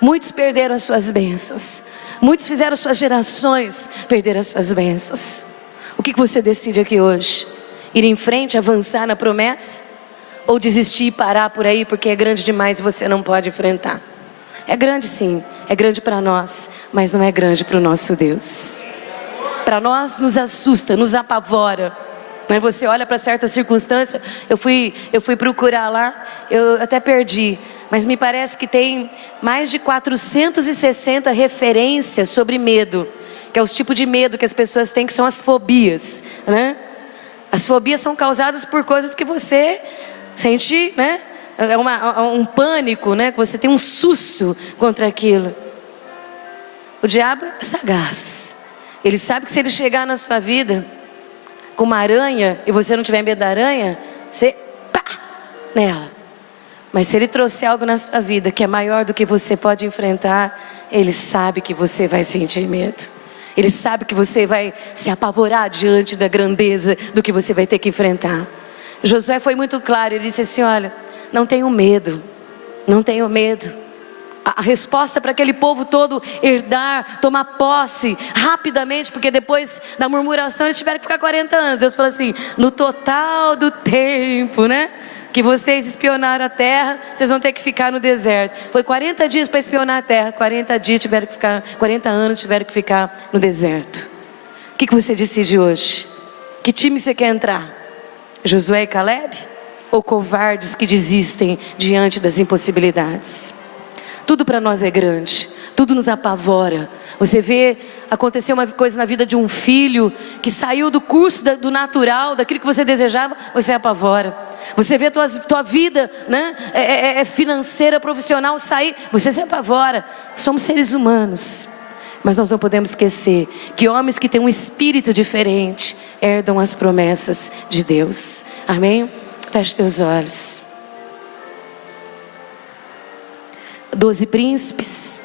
Muitos perderam as suas bênçãos. Muitos fizeram suas gerações perder as suas bênçãos. O que você decide aqui hoje? Ir em frente, avançar na promessa? Ou desistir e parar por aí porque é grande demais e você não pode enfrentar? É grande sim, é grande para nós, mas não é grande para o nosso Deus. Para nós nos assusta, nos apavora. Você olha para certa circunstância. Eu fui procurar lá, eu até perdi, mas me parece que tem mais de 460 referências sobre medo, que é os tipos de medo que as pessoas têm, que são as fobias, né? As fobias são causadas por coisas que você sente, né? É um pânico, né? Que você tem um susto contra aquilo. O diabo é sagaz. Ele sabe que se ele chegar na sua vida com uma aranha e você não tiver medo da aranha, você pá nela. Mas se ele trouxer algo na sua vida que é maior do que você pode enfrentar, ele sabe que você vai sentir medo. Ele sabe que você vai se apavorar diante da grandeza do que você vai ter que enfrentar. Josué foi muito claro, ele disse assim: olha, não tenho medo, não tenho medo. A resposta para aquele povo todo herdar, tomar posse rapidamente, porque depois da murmuração eles tiveram que ficar 40 anos. Deus falou assim: no total do tempo, né, que vocês espionaram a terra, vocês vão ter que ficar no deserto. Foi 40 dias para espionar a terra, 40 dias tiveram que ficar, 40 anos tiveram que ficar no deserto. O que você decide hoje? Que time você quer entrar? Josué e Caleb? Ou covardes que desistem diante das impossibilidades? Tudo para nós é grande, tudo nos apavora. Você vê acontecer uma coisa na vida de um filho que saiu do curso do natural, daquilo que você desejava, você apavora. Você vê tua vida, né, financeira, profissional sair, você se apavora. Somos seres humanos, mas nós não podemos esquecer que homens que têm um espírito diferente herdam as promessas de Deus. Amém? Feche teus olhos. 12 príncipes,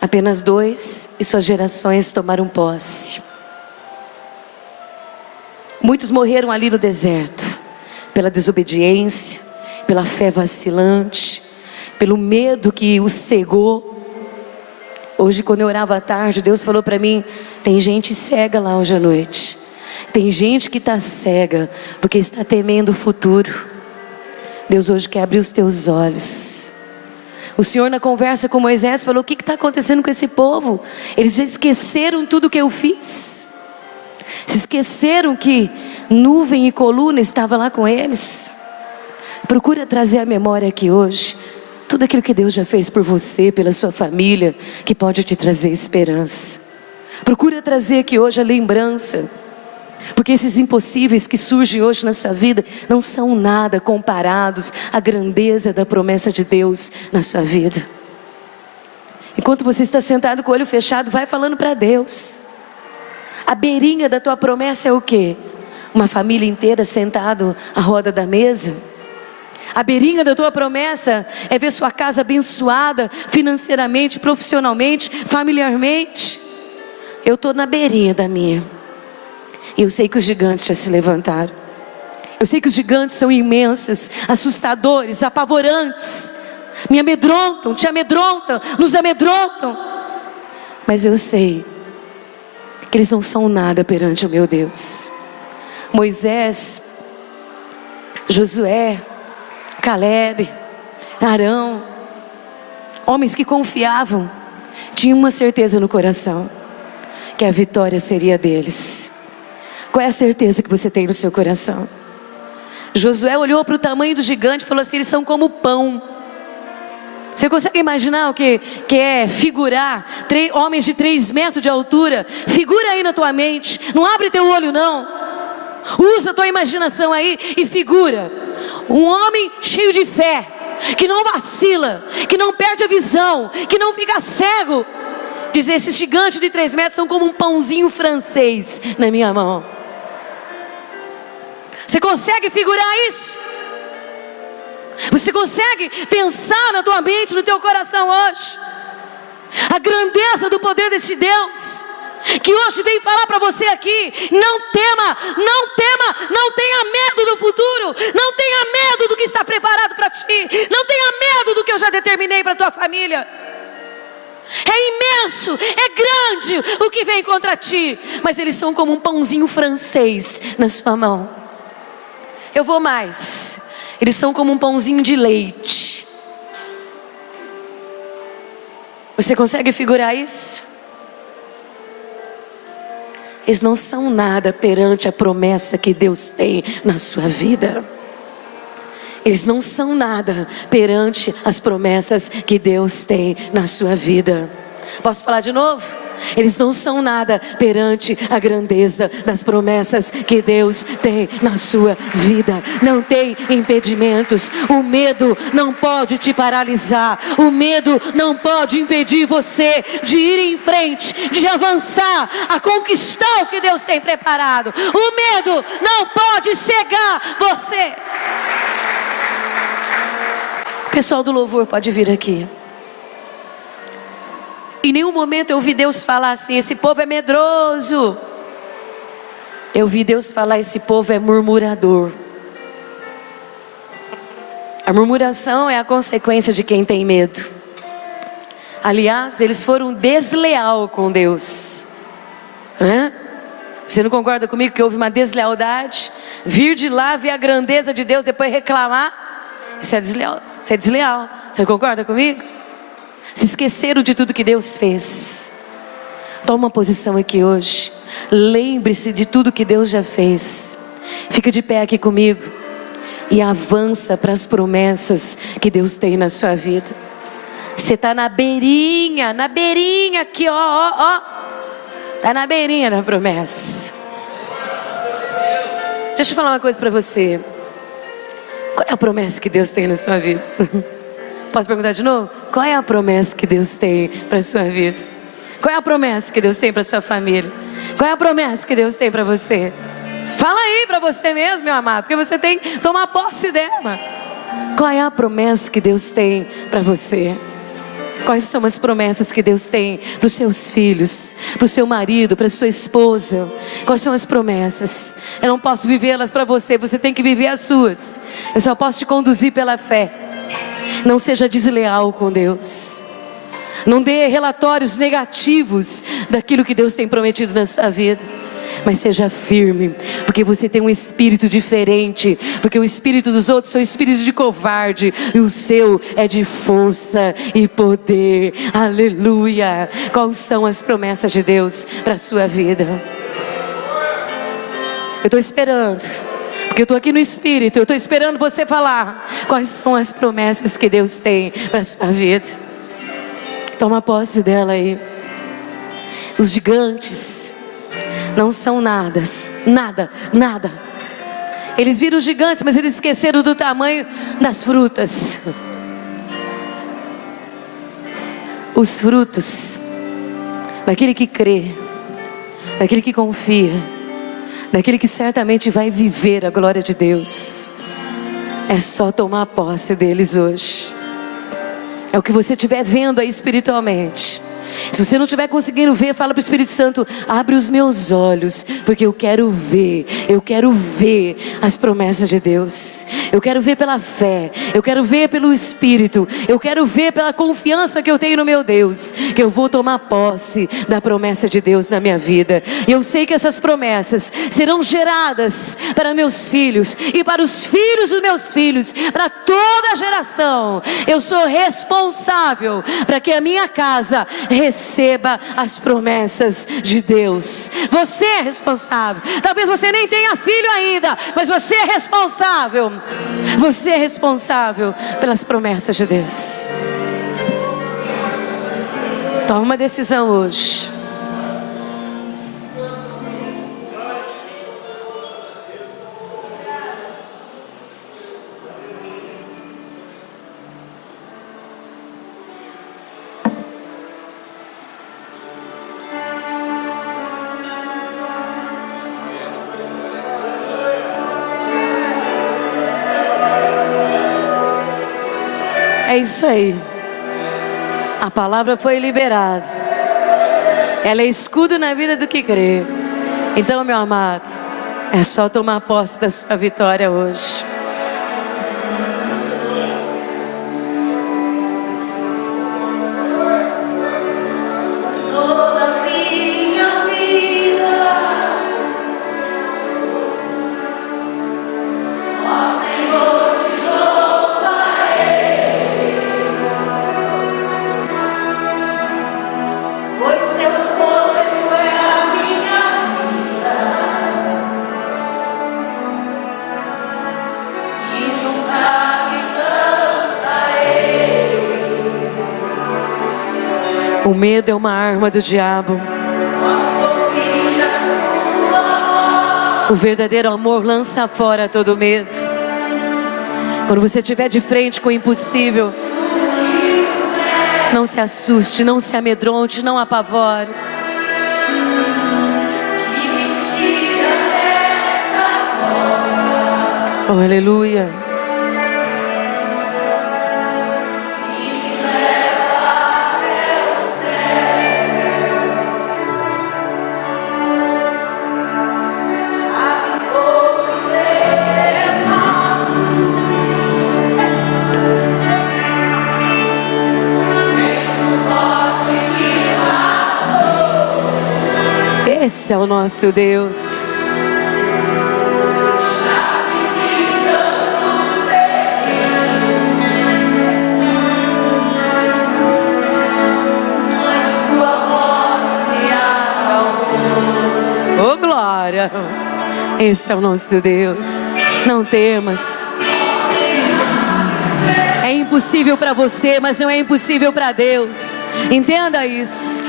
Apenas 2 e suas gerações tomaram posse. Muitos morreram ali no deserto, pela desobediência, pela fé vacilante, pelo medo que os cegou. Hoje, quando eu orava à tarde, Deus falou para mim: tem gente cega lá hoje à noite. Tem gente que está cega, porque está temendo o futuro. Deus hoje quer abrir os teus olhos. O Senhor, na conversa com Moisés, falou: o que está acontecendo com esse povo? Eles já esqueceram tudo que eu fiz. Se esqueceram que nuvem e coluna estava lá com eles. Procura trazer à memória aqui hoje tudo aquilo que Deus já fez por você, pela sua família, que pode te trazer esperança. Procura trazer aqui hoje a lembrança, porque esses impossíveis que surgem hoje na sua vida não são nada comparados à grandeza da promessa de Deus na sua vida. Enquanto você está sentado com o olho fechado, vai falando para Deus. A beirinha da tua promessa é o quê? Uma família inteira sentada à roda da mesa? A beirinha da tua promessa é ver sua casa abençoada financeiramente, profissionalmente, familiarmente? Eu estou na beirinha da minha. E eu sei que os gigantes já se levantaram. Eu sei que os gigantes são imensos, assustadores, apavorantes. Me amedrontam, te amedrontam, nos amedrontam. Mas eu sei que eles não são nada perante o meu Deus. Moisés, Josué, Caleb, Arão, homens que confiavam, tinham uma certeza no coração, que a vitória seria deles. Qual é a certeza que você tem no seu coração? Josué olhou para o tamanho do gigante e falou assim: eles são como pão. Você consegue imaginar o que é figurar homens de 3 metros de altura? Figura aí na tua mente, não abre teu olho não. Usa a tua imaginação aí e figura. Um homem cheio de fé, que não vacila, que não perde a visão, que não fica cego. Dizer: esses gigantes de 3 metros são como um pãozinho francês na minha mão. Você consegue figurar isso? Você consegue pensar na tua mente, no teu coração hoje a grandeza do poder desse Deus, que hoje vem falar para você aqui: não tema, não tema, não tenha medo do futuro, não tenha medo do que está preparado para ti, não tenha medo do que eu já determinei para a tua família. É imenso, é grande o que vem contra ti, mas eles são como um pãozinho francês na sua mão. Eu vou mais, eles são como um pãozinho de leite. Você consegue figurar isso? Eles não são nada perante a promessa que Deus tem na sua vida. Eles não são nada perante as promessas que Deus tem na sua vida. Posso falar de novo? Eles não são nada perante a grandeza das promessas que Deus tem na sua vida. Não tem impedimentos. O medo não pode te paralisar. O medo não pode impedir você de ir em frente, de avançar, a conquistar o que Deus tem preparado. O medo não pode cegar você. O pessoal do louvor pode vir aqui. Em nenhum momento eu ouvi Deus falar assim: esse povo é medroso. Eu ouvi Deus falar: esse povo é murmurador. A murmuração é a consequência de quem tem medo. Aliás, eles foram desleal com Deus. Você não concorda comigo que houve uma deslealdade? Vir de lá, ver a grandeza de Deus, depois reclamar, isso é desleal. Isso é desleal. Você concorda comigo? Se esqueceram de tudo que Deus fez. Toma uma posição aqui hoje. Lembre-se de tudo que Deus já fez. Fica de pé aqui comigo e avança para as promessas que Deus tem na sua vida. Você está na beirinha aqui, ó. Está na beirinha da promessa. Deixa eu falar uma coisa para você. Qual é a promessa que Deus tem na sua vida? Posso perguntar de novo? Qual é a promessa que Deus tem para a sua vida? Qual é a promessa que Deus tem para a sua família? Qual é a promessa que Deus tem para você? Fala aí para você mesmo, meu amado, porque você tem que tomar posse dela. Qual é a promessa que Deus tem para você? Quais são as promessas que Deus tem para os seus filhos, para o seu marido, para a sua esposa? Quais são as promessas? Eu não posso vivê-las para você, você tem que viver as suas. Eu só posso te conduzir pela fé. Não seja desleal com Deus. Não dê relatórios negativos daquilo que Deus tem prometido na sua vida. Mas seja firme, porque você tem um espírito diferente, porque o espírito dos outros são espíritos de covarde, e o seu é de força e poder. Aleluia! Quais são as promessas de Deus para a sua vida? Eu estou esperando, porque eu estou aqui no espírito, eu estou esperando você falar quais são as promessas que Deus tem para a sua vida. Toma posse dela aí. Os gigantes não são nada. Eles viram os gigantes, mas eles esqueceram do tamanho das frutas. Os frutos daquele que crê, daquele que confia, daquele que certamente vai viver a glória de Deus. É só tomar posse deles hoje. É o que você estiver vendo aí espiritualmente. Se você não estiver conseguindo ver, fala para o Espírito Santo: abre os meus olhos, porque eu quero ver as promessas de Deus. Eu quero ver pela fé, eu quero ver pelo Espírito, eu quero ver pela confiança que eu tenho no meu Deus, que eu vou tomar posse da promessa de Deus na minha vida. E eu sei que essas promessas serão geradas para meus filhos e para os filhos dos meus filhos, para toda a geração. Eu sou responsável para que a minha casa receba as promessas de Deus. Você é responsável. Talvez você nem tenha filho ainda, mas você é responsável. Você é responsável pelas promessas de Deus. Toma uma decisão hoje. É isso aí. A palavra foi liberada. Ela é escudo na vida do que crê. Então, meu amado, é só tomar posse da sua vitória hoje. O medo é uma arma do diabo. O verdadeiro amor lança fora todo medo. Quando você estiver de frente com o impossível, não se assuste, não se amedronte, não apavore. Oh, aleluia. Esse é o nosso Deus. Oh, glória! Esse é o nosso Deus. Não temas. É impossível para você, mas não é impossível para Deus. Entenda isso.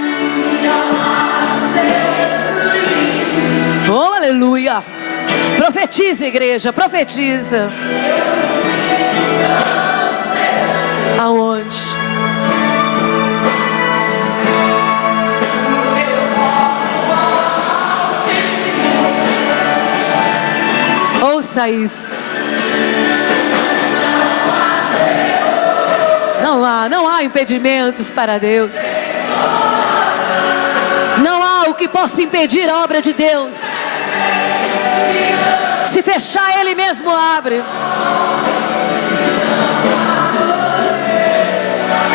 Oh, aleluia. Profetiza, igreja, profetiza. Aonde? Ouça isso. Não há há impedimentos para Deus. Não há o que possa impedir a obra de Deus. Se fechar, Ele mesmo abre.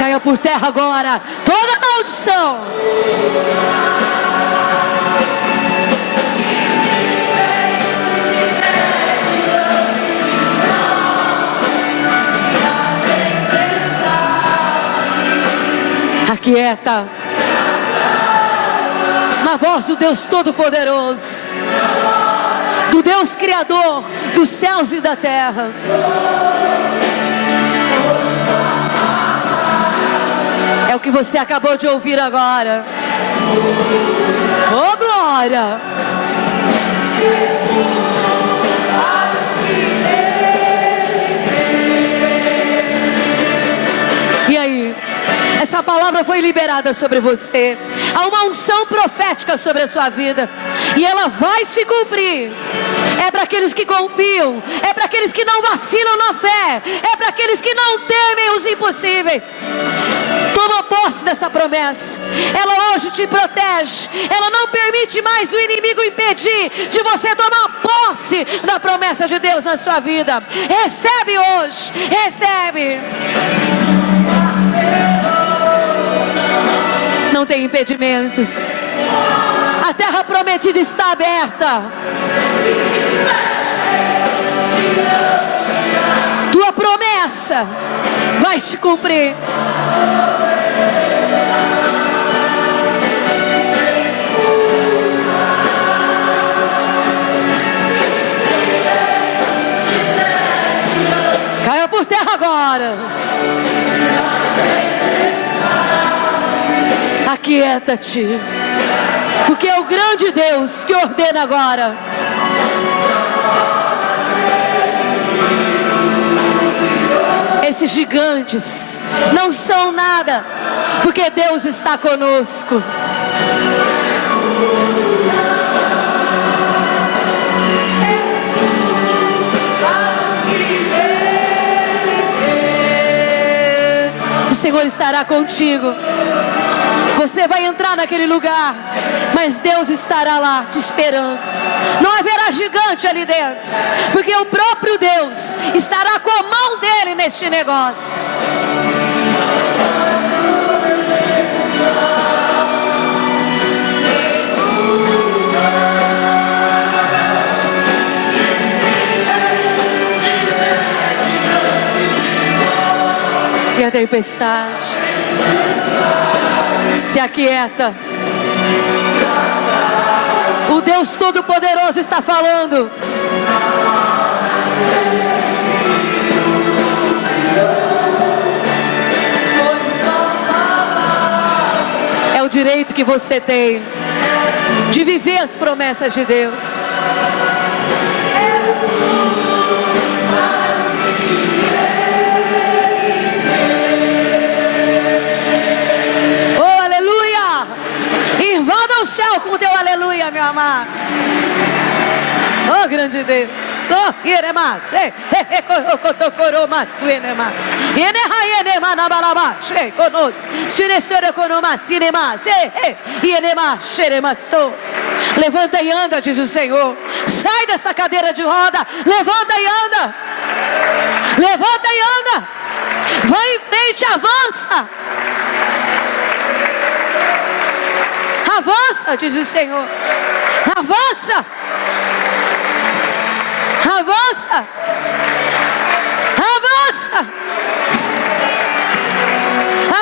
Caia por terra agora toda maldição. Aquieta na voz do Deus Todo-Poderoso, do Deus Criador dos céus e da terra. É o que você acabou de ouvir agora. Oh, glória! E aí? Essa palavra foi liberada sobre você. Há uma unção profética sobre a sua vida, e ela vai se cumprir. É para aqueles que confiam, é para aqueles que não vacilam na fé, é para aqueles que não temem os impossíveis. Toma posse dessa promessa. Ela hoje te protege. Ela não permite mais o inimigo impedir de você tomar posse da promessa de Deus na sua vida. Recebe hoje, recebe. Não tem impedimentos. A terra prometida está aberta. Tua promessa vai se cumprir. Caia por terra agora. Aquieta-te, porque é o grande Deus que ordena agora. Esses gigantes não são nada, porque Deus está conosco. O Senhor estará contigo. Você vai entrar naquele lugar, mas Deus estará lá te esperando. Não haverá gigante ali dentro, porque o próprio Deus estará com a mão dele neste negócio. E a tempestade se aquieta. O Deus Todo-Poderoso está falando. É o direito que você tem de viver as promessas de Deus. Céu com o teu aleluia, meu amado. Oh, grande Deus. Oh, Yeremas. Kotokoromas, Yeremas. Yenehayenemanabalaba, Shekonos. Sinestorekonomas, Sinemas. Yeremas, Sheremas. Levanta e anda, diz o Senhor. Sai dessa cadeira de roda. Levanta e anda. Levanta e anda. Vai em frente, avança. Avança, diz o Senhor. Avança. Avança. Avança.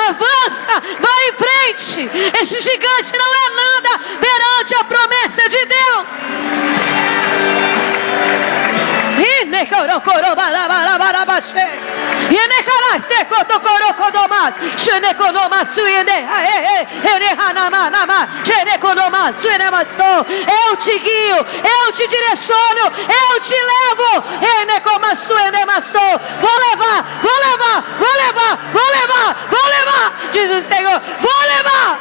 Avança. Vai em frente. Esse gigante não é nada perante a promessa de Deus. Eu te guio, eu te direciono, eu te levo. Vou levar, vou levar, vou levar, vou levar, vou levar, diz o Senhor, vou levar.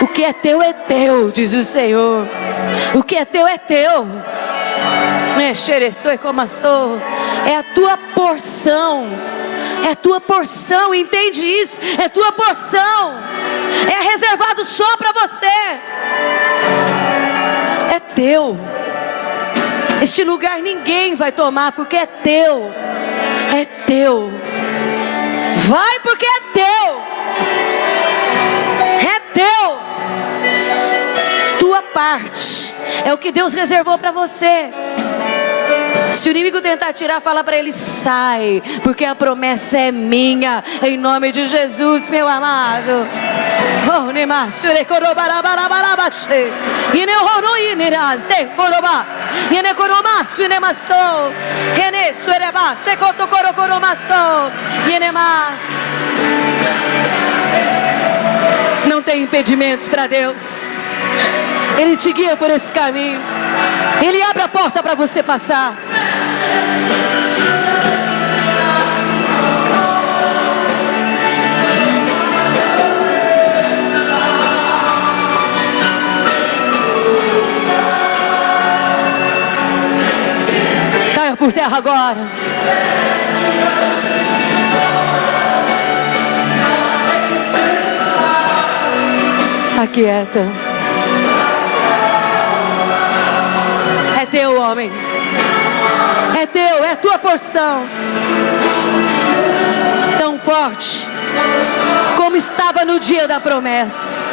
O que é teu, diz o Senhor. O que é teu é teu. É a tua porção. É a tua porção, entende isso? É a tua porção. É reservado só para você. É teu. Este lugar ninguém vai tomar, porque é teu. É teu. Vai porque é teu. É teu. Tua parte é o que Deus reservou para você. Se o inimigo tentar tirar, fala para ele: sai, porque a promessa é minha, em nome de Jesus, meu amado. Oh, não tem impedimentos para Deus. Ele te guia por esse caminho. Ele abre a porta para você passar. Caia por terra agora. Aquieta. É teu, homem. É teu, é a tua porção. Tão forte como estava no dia da promessa.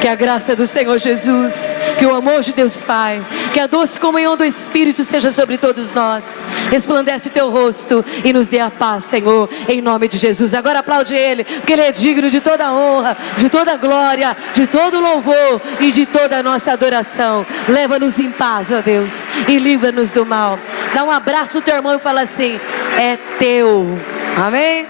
Que a graça do Senhor Jesus, que o amor de Deus Pai, que a doce comunhão do Espírito seja sobre todos nós. Resplandece o teu rosto e nos dê a paz, Senhor, em nome de Jesus. Agora aplaude Ele, porque Ele é digno de toda a honra, de toda a glória, de todo o louvor e de toda a nossa adoração. Leva-nos em paz, ó Deus, e livra-nos do mal. Dá um abraço ao teu irmão e fala assim: é teu. Amém?